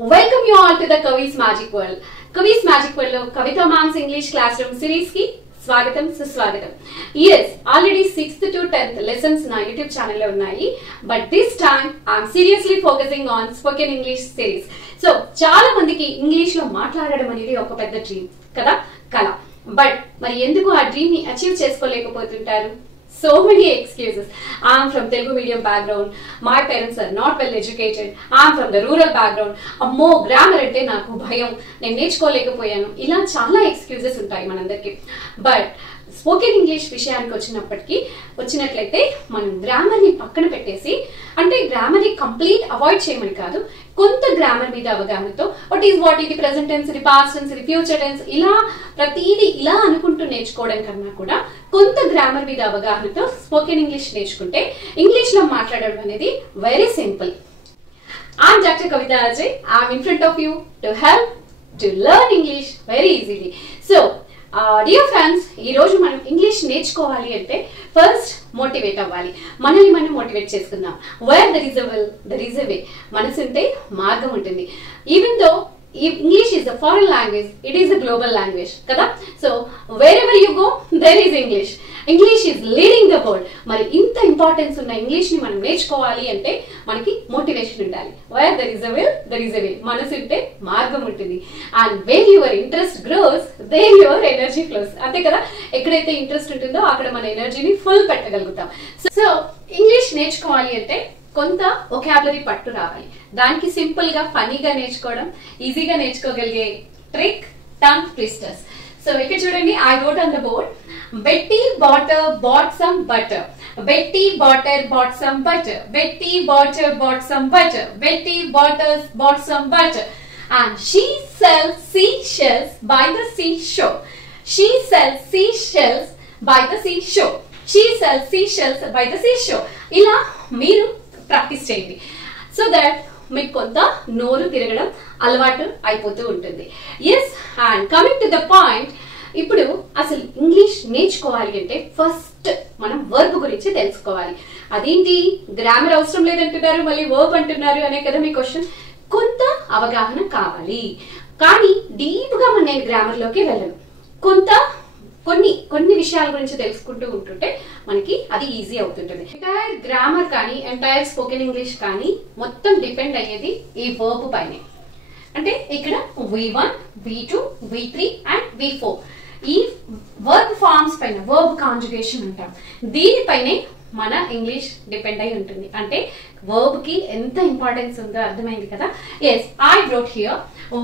Welcome you all to the Kavi's Magic World. Kavi's Magic World lo Kavita Ma'am's English Classroom series ki స్వాగతం సుస్వాగతం. Yes, already 6th to 10th lessons na YouTube channel lo unnayi, but this time I am seriously focusing on spoken English series. So చాలా మందికి English లో మాట్లాడడం అనేది ఒక పెద్ద dream కదా, కళ. బట్ మరి ఎందుకు ఆ డ్రీమ్ ని achieve చేసుకోలేకపోతుంటారు? So many excuses. I am from Telugu medium background. My parents are not well educated. I am from the rural background. అమ్మో గ్రామర్ అంటే నాకు భయం, నేను నేర్చుకోలేకపోయాను. ఇలా చాలా ఎక్స్క్యూజెస్ ఉంటాయి మనందరికి. బట్ స్పోకెన్ ఇంగ్లీష్ విషయానికి వచ్చినట్లయితే మనం గ్రామర్ ని పక్కన పెట్టేసి, అంటే గ్రామర్ ని కంప్లీట్ అవాయిడ్ చేయమని కాదు, కొంత గ్రామర్ మీద అవగాహనతో వాట్ ఇది ప్రెజెంట్ టెన్స్, ఇది పాస్ట్ టెన్స్, ఇది ఫ్యూచర్ టెన్స్, ఇలా ప్రతిదీ ఇలా అనుకుంటూ నేర్చుకోవడం కన్నా కూడా కొంత గ్రామర్ మీద అవగాహనతో స్పోకెన్ ఇంగ్లీష్ నేర్చుకుంటే ఇంగ్లీష్ లో మాట్లాడడం అనేది very simple. I'm Dr. Kavita Ajay. I'm in front of you to help to learn English very easily. So, dear friends, ఈ రోజు మనం ఇంగ్లీష్ నేర్చుకోవాలి అంటే ఫస్ట్ మోటివేట్ అవ్వాలి. మనల్ని మనం మోటివేట్ చేసుకుందాం. Where there is a will, there is a way. మనసుంటే మార్గం ఉంటుంది. Even though English is a foreign language, it is a global language కదా. So wherever you go, there is English. English is leading the world. మరి ఇంత importance ఉన్న English ని మనం నేర్చుకోవాలి అంటే మనకి మోటివేషన్ ఉండాలి. Where there is a will, there is a way. మనసు ఉంటే మార్గం ఉంటుంది. And where your interest grows, there your energy flows. అంతే కదా, ఎక్కడైతే ఇంట్రెస్ట్ ఉంటుందో అక్కడ మన ఎనర్జీని ఫుల్ పెట్టగలుగుతాం. సో ఇంగ్లీష్ నేర్చుకోవాలి అంటే కొంత ఒకాబులరీ పట్టు రావాలి. దానికి సింపుల్ గా ఫనీగా నేర్చుకోవడం, ఈజీగా నేర్చుకోగలిగే ట్రిక్ టంగ్ ట్విస్టర్స్. సో ఇక్కడ చూడండి, I wrote on the board, Betty bought some butter. Betty bought some butter. Betty bought some butter. Betty bought some butter. And she sells seashells by the seashore. She sells seashells by the seashore. She sells seashells by the seashore. ఇలా మీరు practice చేయండి. So that మీకు కొంత నోరు తిరగడం అలవాటు అయిపోతూ ఉంటుంది. Yes, and coming to the point, ఇప్పుడు అసలు ఇంగ్లీష్ నేర్చుకోవాలి అంటే ఫస్ట్ మనం వర్బ్ గురించి తెలుసుకోవాలి. అదేంటి, గ్రామర్ అవసరం లేదంటున్నారు, మళ్ళీ వర్బ్ అంటున్నారు అనే కదా మీ క్వశ్చన్. కొంత అవగాహన కావాలి, కానీ డీప్ గా నేను గ్రామర్ లోకి వెళ్ళను. కొన్ని విషయాల గురించి తెలుసుకుంటూ ఉంటుంటే మనకి అది ఈజీ అవుతుంటుంది. ఎంటైర్ గ్రామర్ కానీ ఎంటైర్ స్పోకెన్ ఇంగ్లీష్ కానీ మొత్తం డిపెండ్ అయ్యేది ఈ వర్బ్ పైనే. అంటే ఇక్కడ V1, V2, V3 and V4 ఈ వర్బ్ ఫార్మ్స్ పైన, వర్బ్ కాంజుగేషన్ అంటాం, దీనిపైనే మన ఇంగ్లీష్ డిపెండ్ అయి ఉంటుంది. అంటే వర్బ్ కి ఎంత ఇంపార్టెన్స్ ఉందో అర్థమైంది కదా. Yes, I wrote here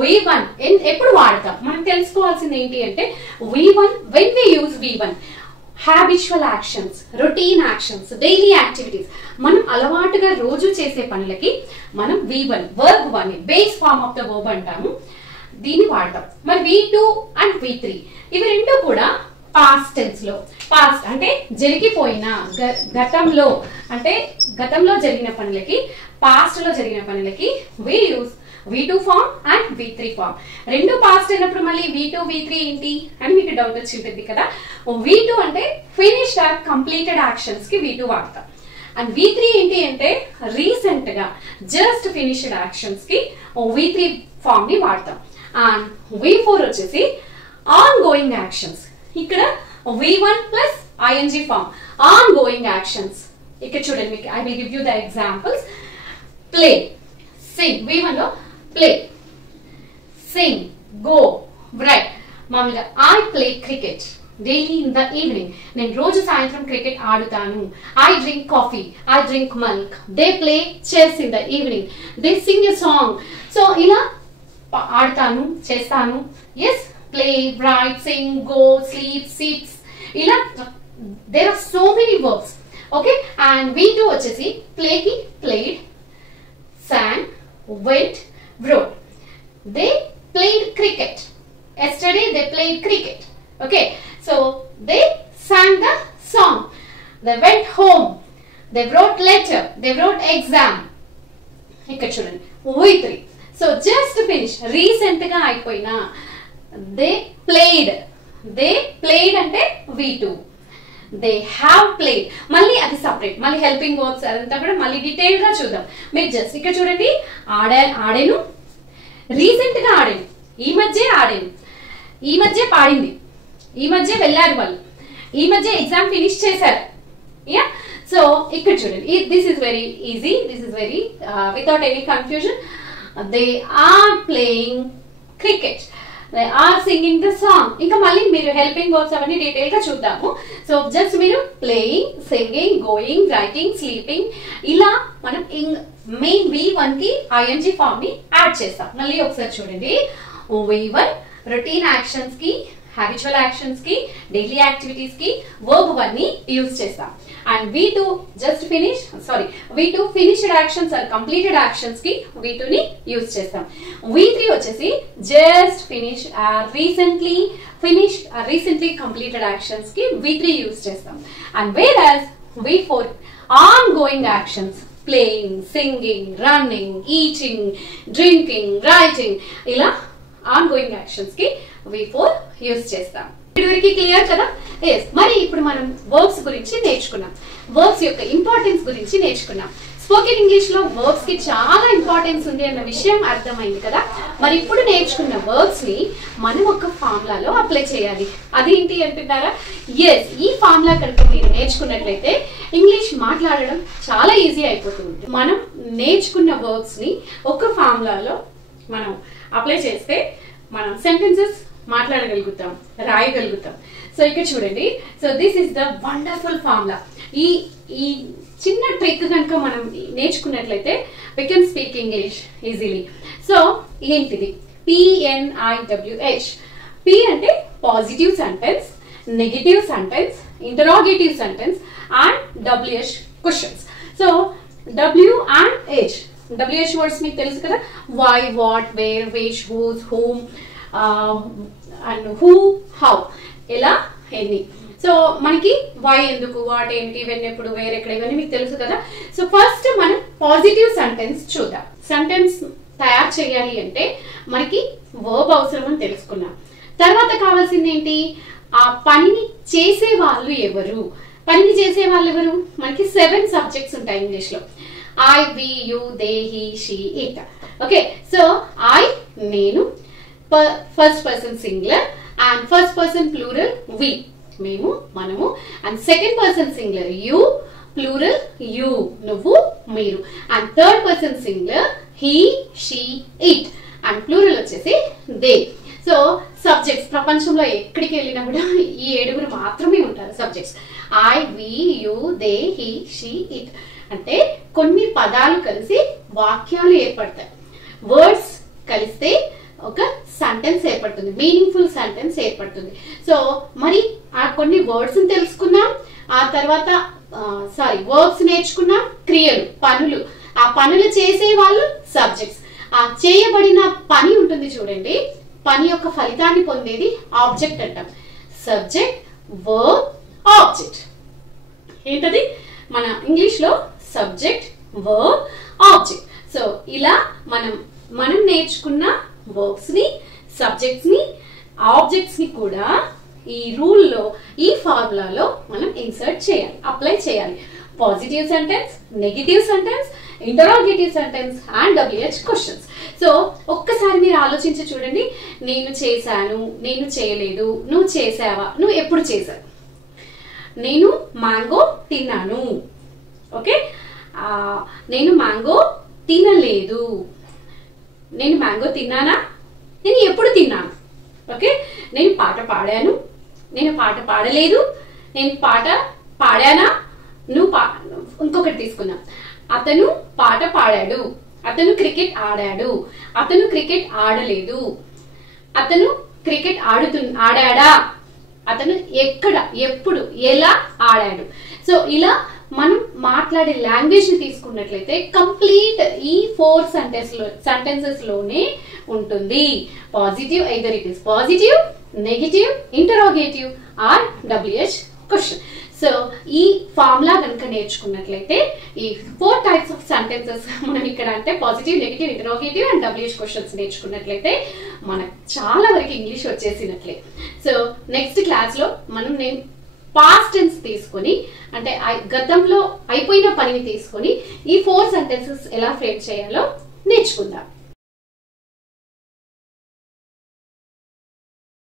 V1 ఎప్పుడు వాడతాం మనం తెలుసుకోవాల్సింది ఏంటి అంటే, V1 when we use V1, habitual actions, routine actions, daily activities, మనం అలవాటుగా రోజు చేసే పనులకి మనం V1 verb 1 base form of the verb అంటాము, దీన్ని వాడతాం. మరి V2 అండ్ V3 ఇవి రెండు కూడా పాస్ట్ టెన్స్ లో, పాస్ట్ అంటే జరిగిపోయిన గతంలో, అంటే గతంలో జరిగిన పనులకి, పాస్ట్ లో జరిగిన పనులకి we use V2 form and V3 form. రెండు పాస్ట్ అయినప్పుడు మళ్ళీ V2, V3 ఏంటి అని మీకు డౌట్ వచ్చి ఉంటుంది కదా. V2 అంటే ఫినిష్డ్ ఆర్ కంప్లీటెడ్ యాక్షన్స్ కి V2 వాడతాం. అండ్ V3 ఏంటి అంటే రీసెంట్ గా జస్ట్ ఫినిష్డ్ యాక్షన్స్ కి V3 ఫార్మ్ ని వాడతాం. అండ్ V4 వచ్చేసి ఆన్ గోయింగ్ యాక్షన్స్. ఇక్కడ V1 plus ing form, on going actions. ఇక్కడ చూడండి, మీకు I will give you the examples. Play, sing, V1 లో ప్లే, సింగ్, గో, రైట్. మామూలుగా I play cricket daily in the evening, నేను రోజు సాయంత్రం క్రికెట్ ఆడుతాను. I drink coffee, I drink milk. They play chess in the evening. They sing a song. So ఇలా ఆడతాను, చేస్తాను. Yes, play, write, sing, go, sleep, sits, ఇలా there are so many verbs. Okay, and V2 వచ్చేసి ప్లేకి played, sang, went, wrote. They played cricket. Yesterday they played cricket. Okay, so they sang the song. They went home. They wrote letter. They wrote exam. ఇక్కడ చూడండి, V3. So just to finish, recent గా అయిపోయినా they played అంటే V2. they have played, మళ్ళీ అది separate, మళ్ళీ helping verbs అదంతా కూడా మళ్ళీ డీటెయిల్ గా చూద్దాం. మీరు జస్ట్ ఇక్కడ చూడండి, ఆడాను, రీసెంట్ గా ఆడాను, ఈ మధ్య ఆడాను, ఈ మధ్య పాడింది, ఈ మధ్య వెళ్ళారు వాళ్ళు, ఈ మధ్య ఎగ్జామ్ ఫినిష్ చేశారు. యా, సో ఇక్కడ చూడండి, this is very easy, this is very without any confusion. They are playing cricket, they are singing the song. ఇంకా మళ్ళీ మీరు హెల్పింగ్ వర్బ్స్ అవన్నీ డీటెయిల్ గా చూద్దాము. సో జస్ట్ మీరు playing, singing, going, writing, sleeping, ఇలా మనం మెయిన్ V1 కి ING ఫామ్ ని యాడ్ చేస్తాం. మళ్ళీ ఒకసారి చూడండి, V1 రొటీన్ యాక్షన్స్ కి, హ్యాబిచువల్ యాక్షన్స్ కి, డైలీ యాక్టివిటీస్ కి వర్బ్ 1 ని యూజ్ చేస్తాం. And V2 just finish, sorry V2 finished actions or completed actions కి V2 ని యూజ్ చేస్తాం. V3 వచ్చేసి just finish or recently finished or recently completed actions కి V3 యూజ్ చేస్తాం. And where V4 on going actions, playing, singing, running, eating, drinking, writing, ఇలా on going actions కి V4 use చేస్తాం. ఇప్పటివరకు clear కదా? Yes. మరి ఇప్పుడు మనం వర్బ్స్ గురించి నేర్చుకున్నాం, వర్బ్స్ యొక్క ఇంపార్టెన్స్ గురించి నేర్చుకున్నాం. స్పోకెన్ ఇంగ్లీష్ లో వర్బ్స్ కి చాలా ఇంపార్టెన్స్ ఉంది అన్న విషయం అర్థమైంది కదా? మరి ఇప్పుడు నేర్చుకున్న వర్బ్స్ ని మనం ఒక ఫార్ములాలో అప్లై చేయాలి. అదేంటి అంటున్నారా? ఎస్, ఈ ఫార్ములా కనుక మీరు నేర్చుకున్నట్లయితే ఇంగ్లీష్ మాట్లాడడం చాలా ఈజీ అయిపోతుంది. మనం నేర్చుకున్న వర్బ్స్ ని ఒక ఫార్ములాలో మనం అప్లై చేస్తే మనం సెంటెన్సెస్ మాట్లాడగలుగుతాం, రాయగలుగుతాం. సో ఇక్కడ చూడండి, so this is the wonderful formula. ఈ చిన్న ట్రిక్ కనుక మనం నేర్చుకున్నట్లయితే we can speak English easily. So ఏంటిది? PNIWH. P అంటే positive sentence, negative sentence, interrogative sentence, and WH questions. So W and H, WH words మీకు తెలుసు కదా, why, what, where, which, whose, whom, and who, how, ఇలా ఎన్ని. So మనకి why ఎందుకు, what ఏంటి, వెన్ ఎప్పుడు, వేర్ ఎక్కడ, ఇవన్నీ మీకు తెలుసు కదా. సో ఫస్ట్ మనం పాజిటివ్ సెంటెన్స్ చూద్దాం. సెంటెన్స్ తయారు చేయాలి అంటే మనకి వర్బ్ అవసరం అని తెలుసుకున్నాం. తర్వాత కావాల్సింది ఏంటి? ఆ పనిని చేసే వాళ్ళు ఎవరు? పనిని చేసే వాళ్ళు ఎవరు? మనకి 7 సబ్జెక్ట్స్ ఉంటాయి ఇంగ్లీష్ లో. I, we, you, they, he, she, it. Okay, so I నేను, first person singular, and first person plural we మేము, మనము, and second person singular you, plural you నువ్వు, మీరు, and third person singular he, she, it, and plural వచ్చేసి they. So subjects ప్రపంచంలో ఎక్కడికి వెళ్ళినా కూడా ఈ 7 మాత్రమే ఉంటారు subjects. I, we, you, they, he, she, it. అంటే కొన్ని పదాలు కలిసి వాక్యాలు ఏర్పడతాయి. వర్డ్స్ కలిస్తే ఒక సెంటెన్స్ ఏర్పడుతుంది, మీనింగ్ఫుల్ సెంటెన్స్ ఏర్పడుతుంది. సో మరి ఆ కొన్ని వర్డ్స్ తెలుసుకున్నాం, ఆ తర్వాత వర్బ్స్ నేర్చుకున్నాం, క్రియలు, పనులు, ఆ పనులు చేసే వాళ్ళు సబ్జెక్ట్స్. ఆ చేయబడిన పని ఉంటుంది చూడండి, పని యొక్క ఫలితాన్ని పొందేది ఆబ్జెక్ట్ అంటాం. Subject, verb, object. ఏంటది? మన ఇంగ్లీష్ లో సబ్జెక్ట్, వర్బ్, ఆబ్జెక్ట్. సో ఇలా మనం నేర్చుకున్న వర్బ్స్ ని, సబ్జెక్ట్స్ ని, ఆబ్జెక్ట్స్ ని కూడా ఈ రూల్లో, ఈ ఫార్ములాలో మనం ఇన్సర్ట్ చేయాలి, అప్లై చేయాలి. Positive sentence, negative sentence, interrogative sentence, and WH questions. So ఒక్కసారి మీరు ఆలోచించి చూడండి. నేను చేశాను, నేను చేయలేదు, నువ్వు చేసావా, నువ్వు ఎప్పుడు చేశావు. నేను మ్యాంగో తిన్నాను. ఓకే, నేను మ్యాంగో తినలేదు. నేను మ్యాంగో తిన్నానా, నేను ఎప్పుడు తిన్నాను. ఓకే, నేను పాట పాడాను, నేను పాట పాడలేదు, నేను పాట పాడానా, ఇంకొకటి తీసుకున్నా. అతను పాట పాడాడు, అతను క్రికెట్ ఆడాడు, అతను క్రికెట్ ఆడలేదు, అతను క్రికెట్ ఆడాడా, అతను ఎక్కడ, ఎప్పుడు, ఎలా ఆడాడు. సో ఇలా మనం మాట్లాడే లాంగ్వేజ్ ని తీసుకున్నట్లయితే కంప్లీట్ ఈ 4 సెంటెన్సెస్ లోనే ఉంటుంది. Positive, either it is positive, negative, interrogative, or WH question. So ఈ ఫార్ములా కనుక నేర్చుకున్నట్లయితే ఈ 4 టైప్స్ ఆఫ్ సెంటెన్సెస్ మనం ఇక్కడ అంటే positive, negative, interrogative and WH questions నేర్చుకున్నట్లయితే మనకు చాలా వరకు ఇంగ్లీష్ వచ్చేసినట్లే. సో నెక్స్ట్ క్లాస్ లో నేను పాస్ట్ టెన్స్ తీసుకొని, అంటే గతంలో అయిపోయిన పనిని తీసుకొని ఈ 4 సెంటెన్సెస్ ఎలా ఫ్రేమ్ చేయాలో నేర్చుకుందాం.